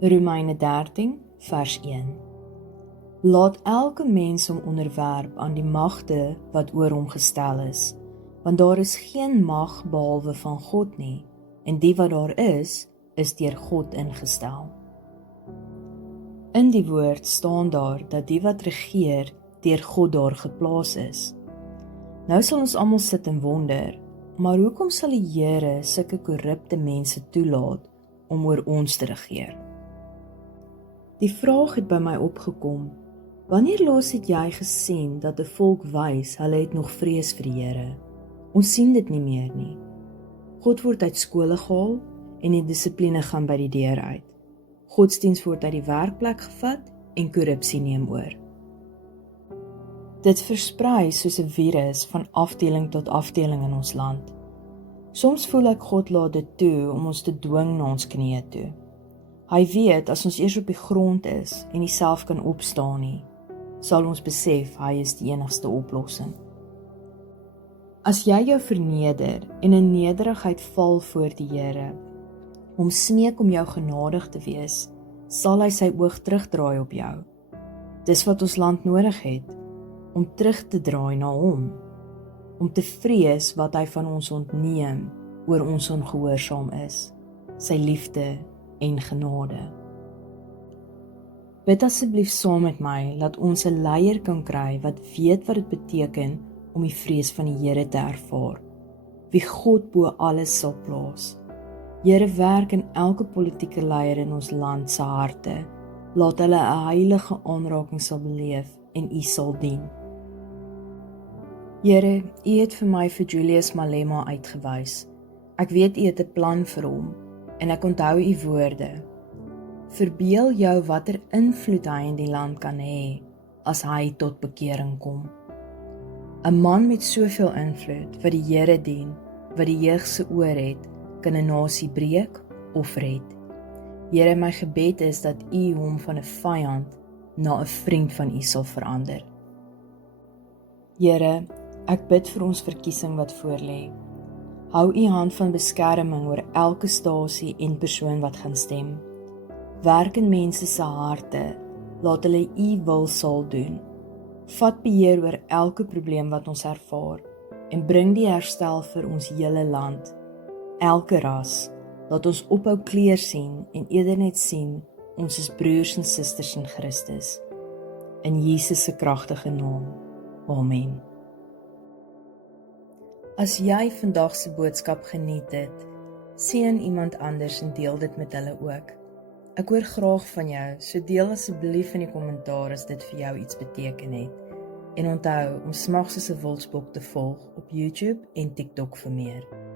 Romeine 13 vers 1. Laat elke mens hom onderwerp aan die magte wat oor hom gestel is, want daar is geen mag behalwe van God nie, en die wat daar is deur God ingestel. In die woord staan daar dat die wat regeer deur God daar geplaas is. Nou sal ons almal sit en wonder, maar hoekom sal die Here sulke korrupte mense toelaat om oor ons te regeer? Die vraag het by my opgekom, wanneer laas het jy gesien dat 'n volk wys hulle het nog vrees vir die Here? Ons sien dit nie meer nie. God word uit skole gehaal en die dissipline gaan by die deur uit. Godsdienst word uit die werkplek gevat en korrupsie neem oor. Dit versprei soos 'n virus van afdeling tot afdeling in ons land. Soms voel ek God laat dit toe om ons te dwing na ons knieë toe. Hy weet as ons eers op die grond is en nie self kan opstaan nie, sal ons besef hy is die enigste oplossing. As jy jou verneder en in nederigheid val voor die Here, om smeek om jou genadig te wees, sal hy sy oog terugdraai op jou. Dis wat ons land nodig het, om terug te draai na hom, om te vrees wat hy van ons ontneem oor ons ongehoorsaam is, sy liefde en genade. Bid asseblief saam met my, dat ons 'n leier kan kry wat weet wat dit beteken om die vrees van die Here te ervaar, wie God bo alles sal plaas. Here, werk in elke politieke leier in ons land se harte, laat hulle 'n heilige aanraking sal beleef en U sal dien. Here, U het vir my vir Julius Malema uitgewys. Ek weet U het 'n plan vir hom, en ek onthou U woorde. Verbeel jou watter invloed hy in die land kan hê, as hy tot bekering kom. 'n Man met soveel invloed, wat die Here dien, wat die jeug se oor het, kan 'n nasie breek of red. Here, my gebed is dat U hom van 'n vyand na 'n vriend van U sal verander. Here, ek bid vir ons verkiesing wat voorlê. Hou U hand van beskerming oor elke stasie en persoon wat gaan stem. Werk in mense se harte, laat hulle U wil sal doen. Vat beheer oor elke probleem wat ons ervaar en bring die herstel vir ons hele land. Elke ras, laat ons ophou kleur sien en eerder net sien, ons is broers en susters in Christus. In Jesus se kragtige naam. Amen. As jy vandag se boodskap geniet het, seën iemand anders en deel dit met hulle ook. Ek hoor graag van jou, so deel asseblief in die kommentaar as dit vir jou iets beteken het. En onthou om Smags soos 'n Wildsbok te volg op YouTube en TikTok vir meer.